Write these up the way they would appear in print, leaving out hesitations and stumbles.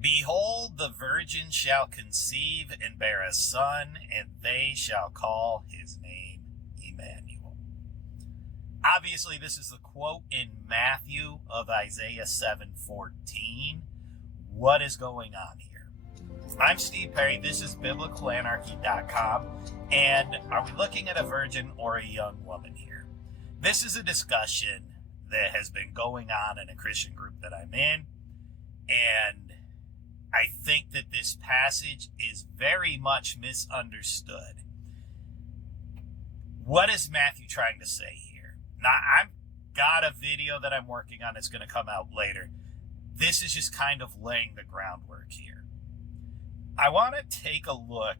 Behold, the virgin shall conceive and bear a son, and they shall call his name Emmanuel. Obviously, this is the quote in Matthew of Isaiah 7:14. What is going on here? I'm Steve Perry. This is BiblicalAnarchy.com. And are we looking at a virgin or a young woman here? This is a discussion that has been going on in a Christian group that I'm in. And I think that this passage is very much misunderstood. What is Matthew trying to say here? Now, I've got a video that I'm working on that's going to come out later. This is just kind of laying the groundwork here. I want to take a look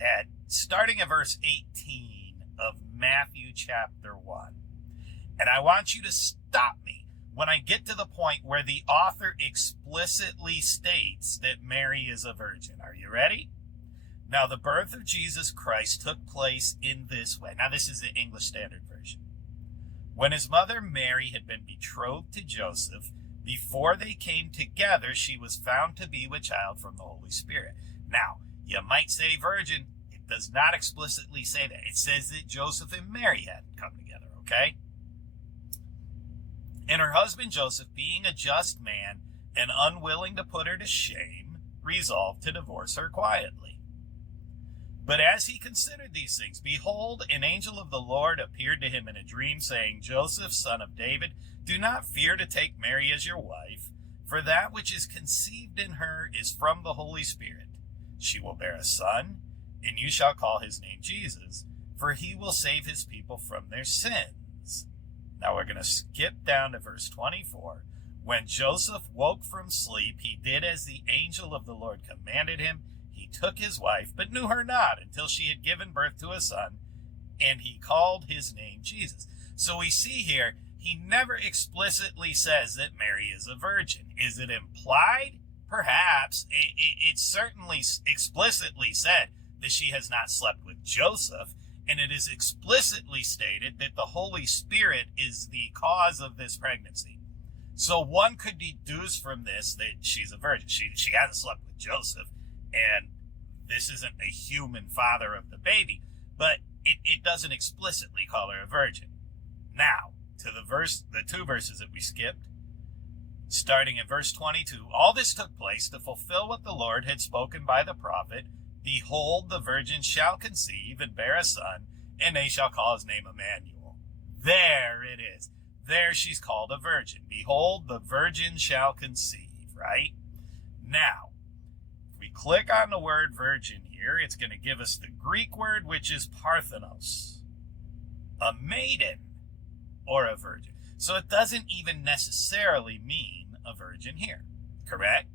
at starting at verse 18 of Matthew chapter 1. And I want you to stop me when I get to the point where the author explicitly states that Mary is a virgin. Are you ready? Now, the birth of Jesus Christ took place in this way. Now, this is the English Standard Version. When his mother Mary had been betrothed to Joseph, before they came together, she was found to be with child from the Holy Spirit. Now, you might say virgin. It does not explicitly say that. It says that Joseph and Mary had come together, okay? And her husband Joseph, being a just man and unwilling to put her to shame, resolved to divorce her quietly. But as he considered these things, behold, an angel of the Lord appeared to him in a dream, saying, Joseph, son of David, do not fear to take Mary as your wife, for that which is conceived in her is from the Holy Spirit. She will bear a son, and you shall call his name Jesus, for he will save his people from their sins. Now we're going to skip down to verse 24. When Joseph woke from sleep, he did as the angel of the Lord commanded him. He took his wife, but knew her not until she had given birth to a son, and he called his name Jesus. So we see here, he never explicitly says that Mary is a virgin. Is it implied? Perhaps. It certainly explicitly said that she has not slept with Joseph, and it is explicitly stated that the Holy Spirit is the cause of this pregnancy. So one could deduce from this that she's a virgin. She hasn't slept with Joseph, and this isn't a human father of the baby, but it doesn't explicitly call her a virgin. Now, to the two verses that we skipped, starting in verse 22, all this took place to fulfill what the Lord had spoken by the prophet. Behold, the virgin shall conceive and bear a son, and they shall call his name Emmanuel. There it is. There she's called a virgin. Behold, the virgin shall conceive, right? Now, if we click on the word virgin here, it's going to give us the Greek word, which is Parthenos, a maiden or a virgin. So it doesn't even necessarily mean a virgin here, correct?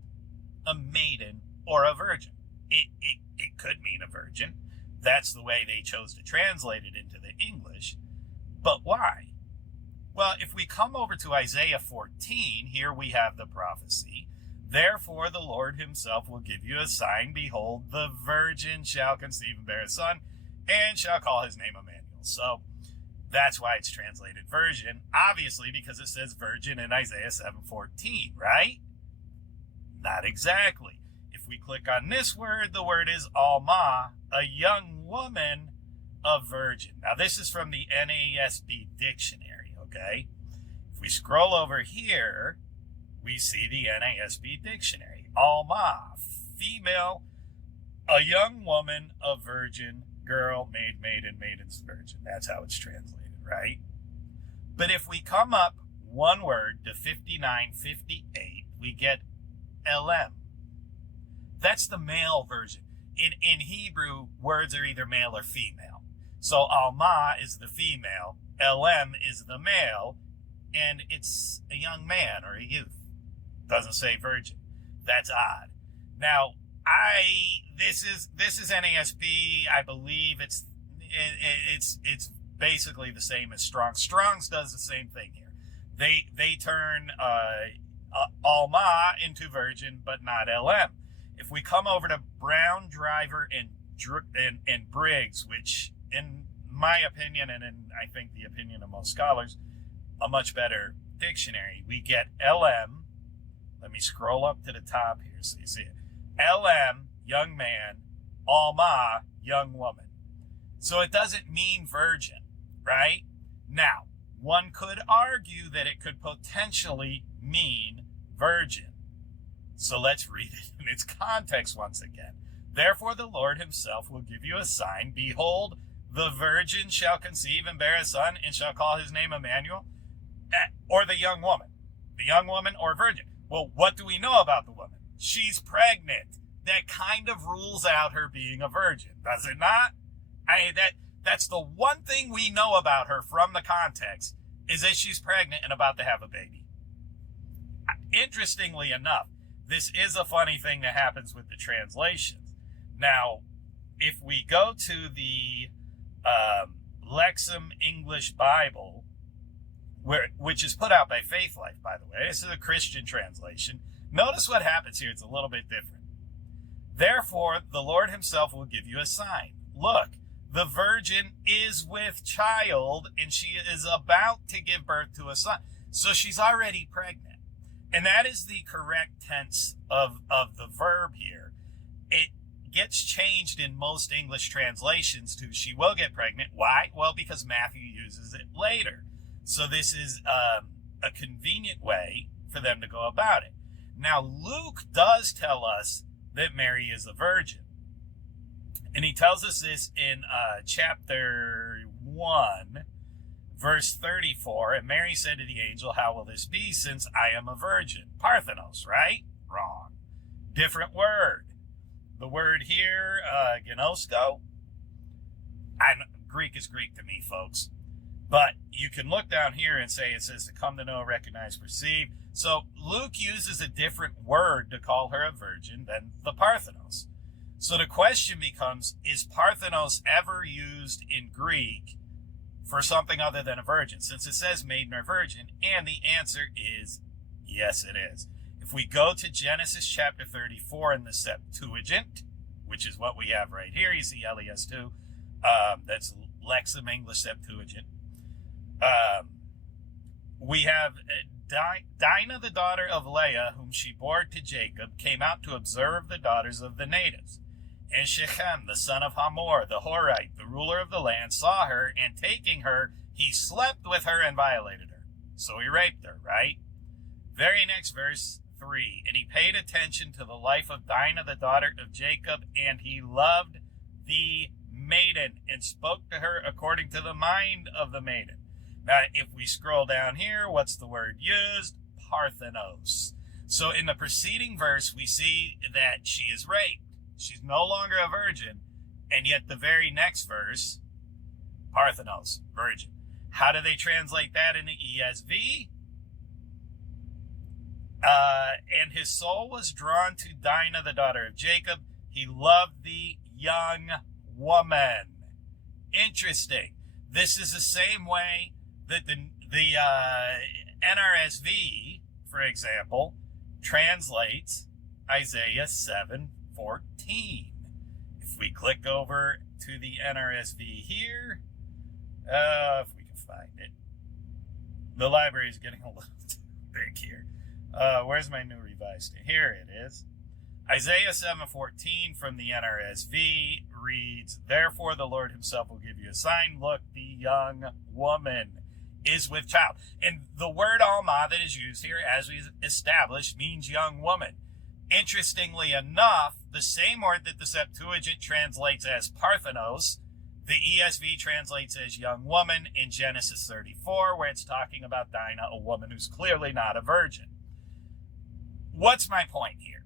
A maiden or a virgin. It could mean a virgin. That's the way they chose to translate it into the English. But why? Well, if we come over to Isaiah 14, here we have the prophecy. Therefore, the Lord himself will give you a sign. Behold, the virgin shall conceive and bear a son, and shall call his name Emmanuel. So that's why it's translated virgin, obviously, because it says virgin in Isaiah 7:14, right? Not exactly. If we click on this word, the word is alma, a young woman, a virgin. Now, this is from the NASB Dictionary, okay? If we scroll over here, we see the NASB Dictionary. Alma, female, a young woman, a virgin, girl, maid, maiden, maiden's virgin. That's how it's translated, right? But if we come up one word to 5958, we get LM. That's the male version. In Hebrew, words are either male or female. So Alma is the female, LM is the male, and it's a young man or a youth. Doesn't say virgin. That's odd. Now, this is NASB. I believe it's basically the same as Strong's. Strong's does the same thing here. They turn Alma into virgin, but not LM. If we come over to Brown, Driver, and Briggs, which in my opinion, and in I think the opinion of most scholars, a much better dictionary, we get LM, Let me scroll up to the top here so you see it. LM, young man, Alma, young woman. So it doesn't mean virgin, right? Now, one could argue that it could potentially mean virgin. So let's read it in its context once again. Therefore the Lord himself will give you a sign. Behold, the virgin shall conceive and bear a son, and shall call his name Emmanuel. Or the young woman. The young woman or virgin. Well, what do we know about the woman? She's pregnant. That kind of rules out her being a virgin, does it not? That's the one thing we know about her from the context, is that she's pregnant and about to have a baby. Interestingly enough, this is a funny thing that happens with the translations. Now, if we go to the Lexham English Bible, which is put out by Faith Life, by the way, this is a Christian translation. Notice what happens here. It's a little bit different. Therefore, the Lord himself will give you a sign. Look, the virgin is with child, and she is about to give birth to a son. So she's already pregnant. And that is the correct tense of the verb here. It gets changed in most English translations to she will get pregnant. Why? Well, because Matthew uses it later. So this is a convenient way for them to go about it. Now, Luke does tell us that Mary is a virgin. And he tells us this in chapter 1, verse 34. And Mary said to the angel, how will this be, since I am a virgin? Parthenos, right? Wrong. Different word. The word here, gnosko. Greek is Greek to me, folks. But you can look down here and say it says to come to know, recognize, perceive. So Luke uses a different word to call her a virgin than the Parthenos. So the question becomes, is Parthenos ever used in Greek for something other than a virgin? Since it says maiden or virgin, and the answer is yes, it is. If we go to Genesis chapter 34 in the Septuagint, which is what we have right here, you see LES2, that's Lexham English Septuagint. We have Dinah, the daughter of Leah, whom she bore to Jacob, came out to observe the daughters of the natives. And Shechem, the son of Hamor, the Horite, the ruler of the land, saw her, and taking her, he slept with her and violated her. So he raped her, right? Very next verse 3. And he paid attention to the life of Dinah, the daughter of Jacob, and he loved the maiden and spoke to her according to the mind of the maiden. Now, if we scroll down here, what's the word used? Parthenos. So in the preceding verse, we see that she is raped. She's no longer a virgin, and yet the very next verse, Parthenos, virgin. How do they translate that in the ESV? And his soul was drawn to Dinah, the daughter of Jacob. He loved the young woman. Interesting. This is the same way that the NRSV, for example, translates Isaiah 7:14. If we click over to the NRSV here, if we can find it. The library is getting a little too big here. Where's my new revised? Here it is. Isaiah 7:14 from the NRSV reads, therefore the Lord himself will give you a sign. Look, the young woman is with child. And the word Alma that is used here, as we established, means young woman. Interestingly enough, the same word that the Septuagint translates as Parthenos, the ESV translates as young woman in Genesis 34, where it's talking about Dinah, a woman who's clearly not a virgin. What's my point here?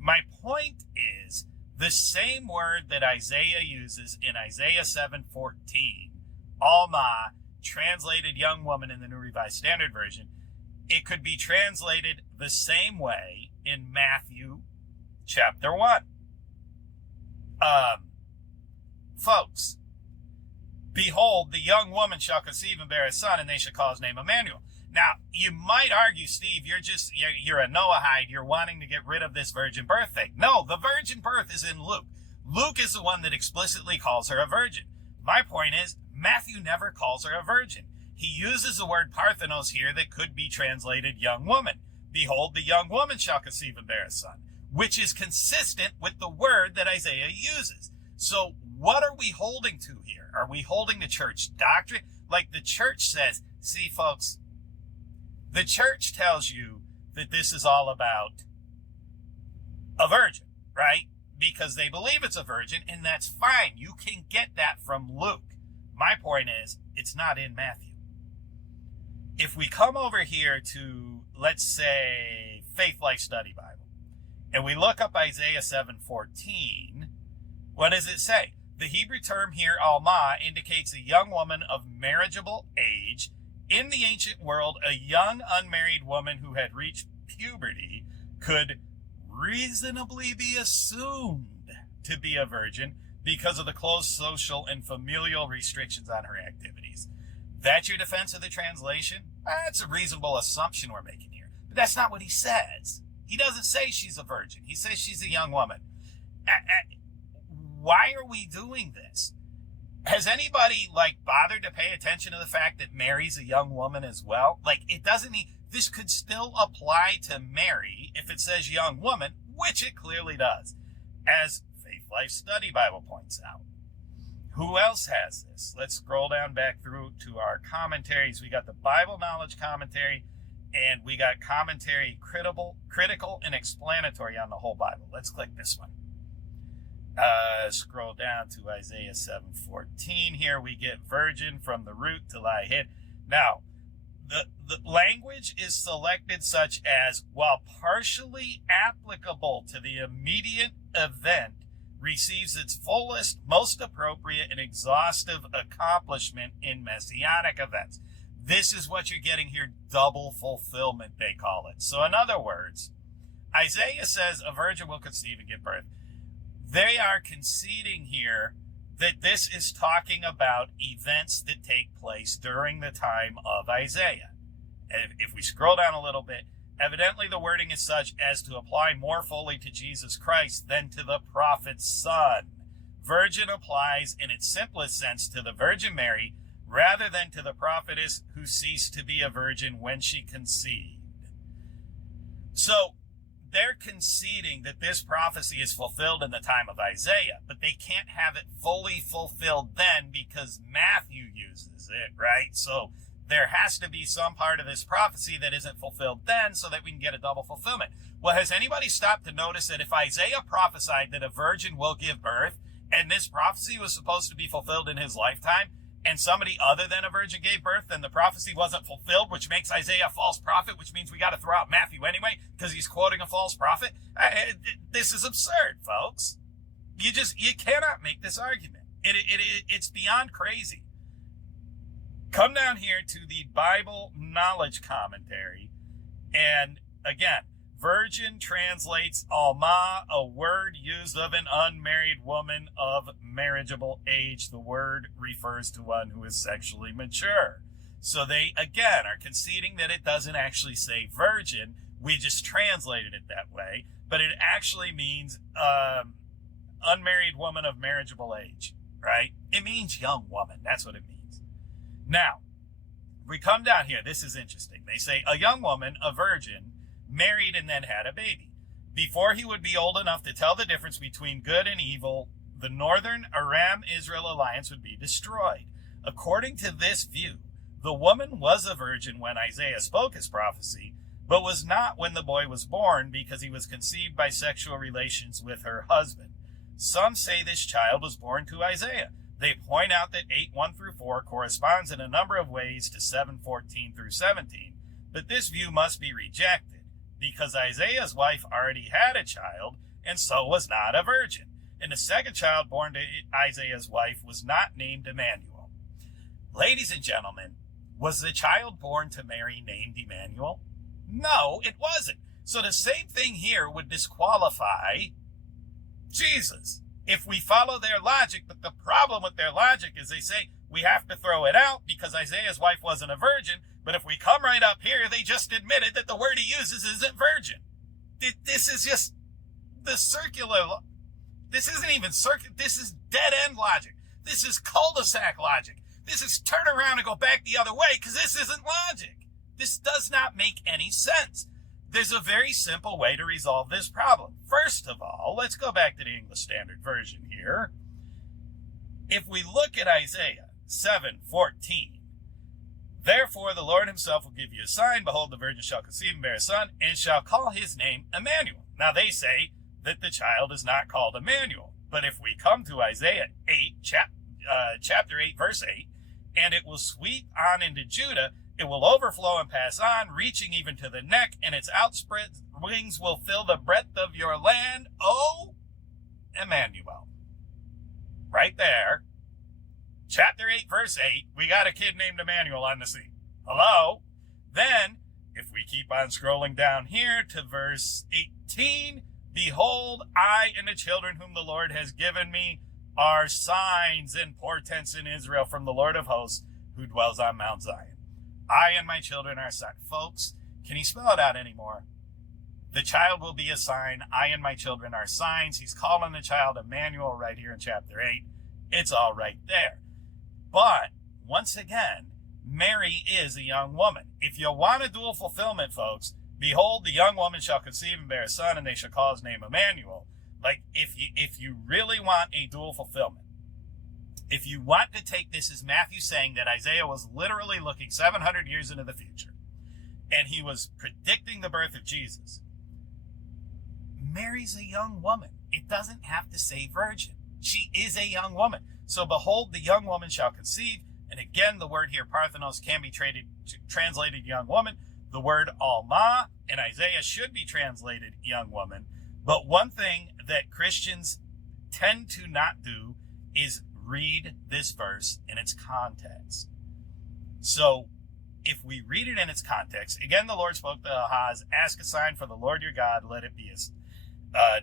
My point is the same word that Isaiah uses in Isaiah 7:14, Alma, translated young woman in the New Revised Standard Version, it could be translated the same way in Matthew chapter 1. Folks, behold, the young woman shall conceive and bear a son, and they shall call his name Emmanuel. Now, you might argue, Steve, you're a Noahide. You're wanting to get rid of this virgin birth thing. No, the virgin birth is in Luke. Luke is the one that explicitly calls her a virgin. My point is, Matthew never calls her a virgin. He uses the word Parthenos here that could be translated young woman. behold, the young woman shall conceive and bear a son, which is consistent with the word that Isaiah uses. So what are we holding to here? Are we holding the church doctrine? Like the church says, see, folks, the church tells you that this is all about a virgin, right? Because they believe it's a virgin, and that's fine. You can get that from Luke. My point is, it's not in Matthew. If we come over here to, let's say, Faith Life Study Bible, and we look up Isaiah 7:14, what does it say? The Hebrew term here, alma, indicates a young woman of marriageable age. In the ancient world, a young unmarried woman who had reached puberty could reasonably be assumed to be a virgin because of the close social and familial restrictions on her activities. That's your defense of the translation? That's a reasonable assumption we're making here. But that's not what he says. He doesn't say she's a virgin. He says she's a young woman. Why are we doing this? Has anybody, bothered to pay attention to the fact that Mary's a young woman as well? It doesn't need... This could still apply to Mary if it says young woman, which it clearly does, as Faith Life Study Bible points out. Who else has this? Let's scroll down back through to our commentaries. We got the Bible Knowledge Commentary, and we got commentary critical and explanatory on the whole Bible. Let's click this one. Scroll down to Isaiah 7:14. Here we get virgin from the root to lie hid. Now, the language is selected such as, while partially applicable to the immediate event, receives its fullest, most appropriate, and exhaustive accomplishment in messianic events. This is what you're getting here, double fulfillment, they call it. So in other words, Isaiah says a virgin will conceive and give birth. They are conceding here that this is talking about events that take place during the time of Isaiah. And if we scroll down a little bit, evidently the wording is such as to apply more fully to Jesus Christ than to the prophet's son. Virgin applies in its simplest sense to the Virgin Mary rather than to the prophetess who ceased to be a virgin when she conceived. So they're conceding that this prophecy is fulfilled in the time of Isaiah, but they can't have it fully fulfilled then because Matthew uses it, right? So there has to be some part of this prophecy that isn't fulfilled then so that we can get a double fulfillment. Well, has anybody stopped to notice that if Isaiah prophesied that a virgin will give birth, and this prophecy was supposed to be fulfilled in his lifetime, and somebody other than a virgin gave birth, then the prophecy wasn't fulfilled, which makes Isaiah a false prophet, which means we got to throw out Matthew anyway because he's quoting a false prophet? This is absurd, folks. You cannot make this argument. It's beyond crazy. Come down here to the Bible Knowledge Commentary, and again, virgin translates alma, a word used of an unmarried woman of marriageable age. The word refers to one who is sexually mature. So they, again, are conceding that it doesn't actually say virgin. We just translated it that way. But it actually means unmarried woman of marriageable age, right? It means young woman. That's what it means. Now, we come down here. This is interesting. They say a young woman, a virgin, married and then had a baby. Before he would be old enough to tell the difference between good and evil, the northern Aram-Israel alliance would be destroyed. According to this view, the woman was a virgin when Isaiah spoke his prophecy, but was not when the boy was born because he was conceived by sexual relations with her husband. Some say this child was born to Isaiah. They point out that 8:1-4 corresponds in a number of ways to 7:14-17, but this view must be rejected because Isaiah's wife already had a child and so was not a virgin. And the second child born to Isaiah's wife was not named Emmanuel. Ladies and gentlemen, was the child born to Mary named Emmanuel? No, it wasn't. So the same thing here would disqualify Jesus if we follow their logic. But the problem with their logic is they say we have to throw it out because Isaiah's wife wasn't a virgin. But if we come right up here, they just admitted that the word he uses isn't virgin. This is just the circular. This isn't even circular. This is dead end logic. This is cul-de-sac logic. This is turn around and go back the other way because this isn't logic. This does not make any sense. There's a very simple way to resolve this problem. First of all, let's go back to the English Standard Version here. If we look at Isaiah 7:14, therefore the Lord himself will give you a sign. Behold, the virgin shall conceive and bear a son, and shall call his name Emmanuel. Now they say that the child is not called Emmanuel. But if we come to Isaiah 8, chapter 8, verse 8, and it will sweep on into Judah, it will overflow and pass on, reaching even to the neck, and its outspread wings will fill the breadth of your land. Oh, Emmanuel. Right there. Chapter 8, verse 8, we got a kid named Emmanuel on the scene. Hello? Then, if we keep on scrolling down here to verse 18, behold, I and the children whom the Lord has given me are signs and portents in Israel from the Lord of hosts who dwells on Mount Zion. I and my children are signs. Folks, can he spell it out anymore? The child will be a sign. I and my children are signs. He's calling the child Emmanuel right here in chapter 8. It's all right there. But, once again, Mary is a young woman. If you want a dual fulfillment, folks, behold, the young woman shall conceive and bear a son, and they shall call his name Emmanuel. Like, if you really want a dual fulfillment, if you want to take this as Matthew saying that Isaiah was literally looking 700 years into the future, and he was predicting the birth of Jesus, Mary's a young woman. It doesn't have to say virgin. She is a young woman. So behold, the young woman shall conceive. And again, the word here, Parthenos, can be translated young woman. The word Alma in Isaiah should be translated young woman. But one thing that Christians tend to not do is read this verse in its context. So if we read it in its context, again, the Lord spoke to Ahaz, ask a sign for the Lord your God, let it be as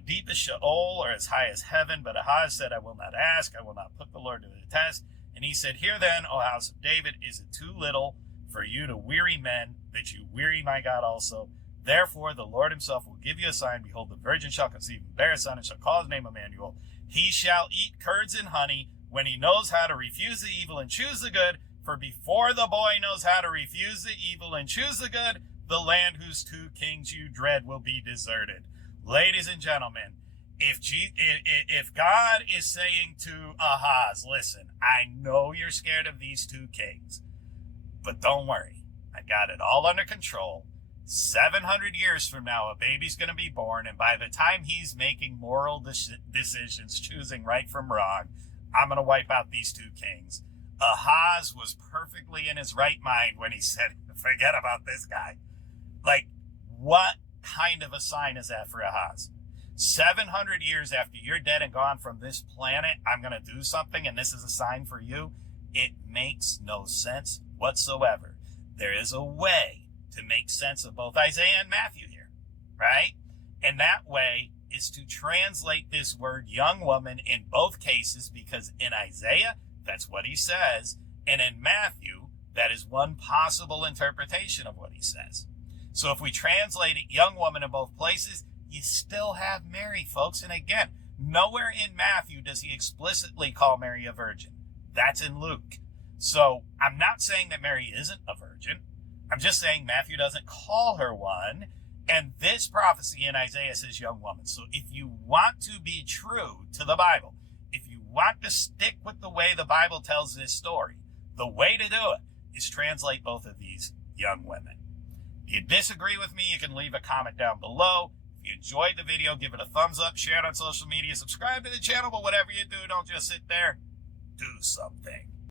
deep as Sheol or as high as heaven. But Ahaz said, I will not ask, I will not put the Lord to the test. And he said, hear then, O house of David, is it too little for you to weary men, that you weary my God also? Therefore the Lord himself will give you a sign. Behold, the virgin shall conceive and bear a son, and shall call his name Emmanuel. He shall eat curds and honey, when he knows how to refuse the evil and choose the good. For before the boy knows how to refuse the evil and choose the good, the land whose two kings you dread will be deserted. Ladies and gentlemen, if God is saying to Ahaz, listen, I know you're scared of these two kings, but don't worry, I got it all under control. 700 years from now, a baby's going to be born, and by the time he's making moral decisions, choosing right from wrong, I'm going to wipe out these two kings. Ahaz was perfectly in his right mind when he said, forget about this guy. Like, what kind of a sign is that for Ahaz? 700 years after you're dead and gone from this planet, I'm going to do something, and this is a sign for you? It makes no sense whatsoever. There is a way to make sense of both Isaiah and Matthew here, right? And that way is to translate this word young woman in both cases, because in Isaiah, that's what he says, and in Matthew, that is one possible interpretation of what he says. So if we translate it young woman in both places, you still have Mary, folks. And again, nowhere in Matthew does he explicitly call Mary a virgin. That's in Luke. So I'm not saying that Mary isn't a virgin. I'm just saying Matthew doesn't call her one. And this prophecy in Isaiah says young woman. So if you want to be true to the Bible, if you want to stick with the way the Bible tells this story, the way to do it is translate both of these young women. If you disagree with me, you can leave a comment down below. If you enjoyed the video, give it a thumbs up, share it on social media, subscribe to the channel, but whatever you do, don't just sit there. Do something.